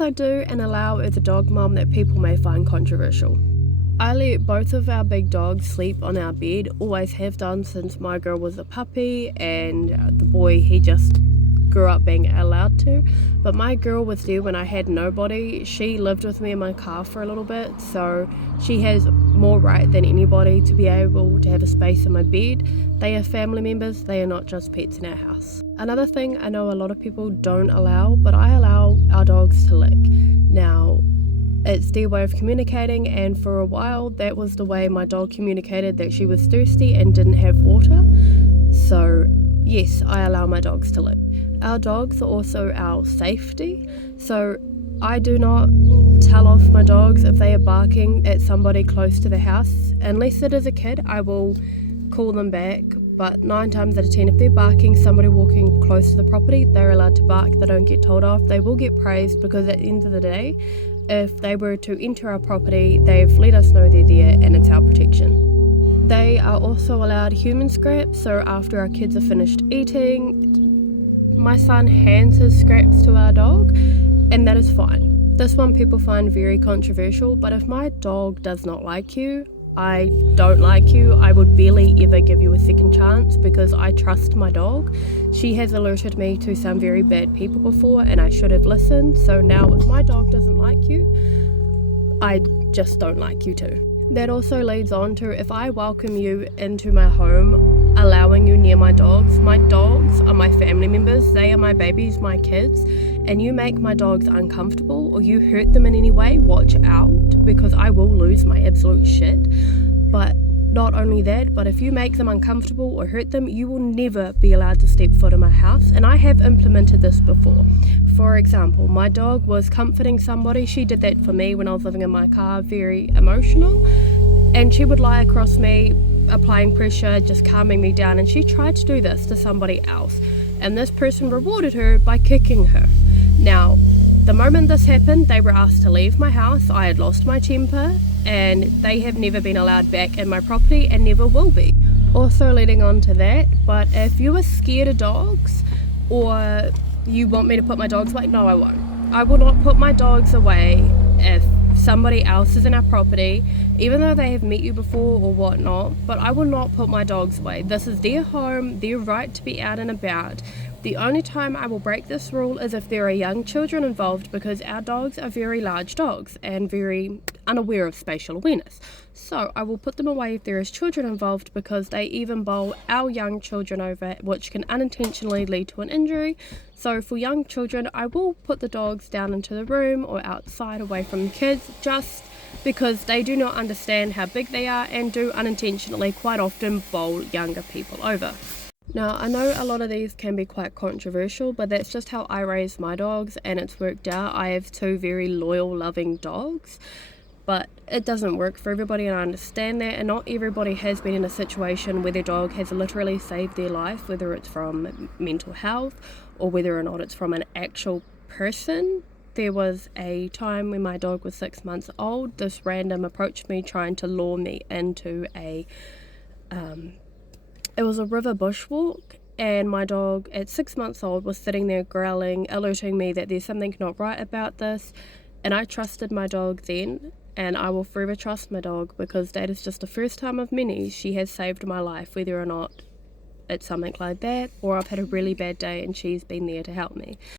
I do and allow as a dog mom that people may find controversial. I let both of our big dogs sleep on our bed, always have done since my girl was a puppy, and the boy, he just grew up being allowed to. But my girl was there when I had nobody. She lived with me in my car for a little bit, so she has more right than anybody to be able to have a space in my bed. They are family members, they are not just pets in our house. Another thing I know a lot of people don't allow, but I allow our dogs to lick. Now, it's their way of communicating, and for a while that was the way my dog communicated that she was thirsty and didn't have water. So yes, I allow my dogs to lick. Our dogs are also our safety, so I do not tell off my dogs if they are barking at somebody close to the house. Unless it is a kid, I will call them back, but 9 times out of 10 if they're barking somebody walking close to the property, they're allowed to bark. They don't get told off. They will get praised, because at the end of the day, if they were to enter our property, they've let us know they're there and it's our protection. They are also allowed human scraps, so after our kids are finished eating, my son hands his scraps to our dog, and that is fine. This one people find very controversial, but if my dog does not like you, I don't like you, I would barely ever give you a second chance, because I trust my dog. She has alerted me to some very bad people before, and I should have listened. So now if my dog doesn't like you, I just don't like you too. That also leads on to, if I welcome you into my home, allowing you near my dogs are my family members, they are my babies, my kids, and you make my dogs uncomfortable or you hurt them in any way, watch out, because I will lose my absolute shit. But not only that, but if you make them uncomfortable or hurt them, you will never be allowed to step foot in my house. And I have implemented this before. For example, my dog was comforting somebody. She did that for me when I was living in my car, very emotional. And she would lie across me, applying pressure, just calming me down. And she tried to do this to somebody else. And this person rewarded her by kicking her. Now, the moment this happened, they were asked to leave my house. I had lost my temper, and they have never been allowed back in my property and never will be. Also leading on to that, but if you are scared of dogs or you want me to put my dogs away, no, I won't. I will not put my dogs away if somebody else is in our property, even though they have met you before or whatnot, but I will not put my dogs away. This is their home, their right to be out and about. The only time I will break this rule is if there are young children involved, because our dogs are very large dogs and very unaware of spatial awareness. So I will put them away if there is children involved, because they even bowl our young children over, which can unintentionally lead to an injury. So for young children, I will put the dogs down into the room or outside away from the kids, just because they do not understand how big they are and do unintentionally quite often bowl younger people over. Now, I know a lot of these can be quite controversial, but that's just how I raise my dogs, and it's worked out. I have 2 very loyal, loving dogs, but it doesn't work for everybody, and I understand that, and not everybody has been in a situation where their dog has literally saved their life, whether it's from mental health or whether or not it's from an actual person. There was a time when my dog was 6 months old. This random approached me trying to lure me into it was a river bushwalk, and my dog at 6 months old was sitting there growling, alerting me that there's something not right about this, and I trusted my dog then, and I will forever trust my dog, because that is just the first time of many she has saved my life, whether or not it's something like that or I've had a really bad day and she's been there to help me.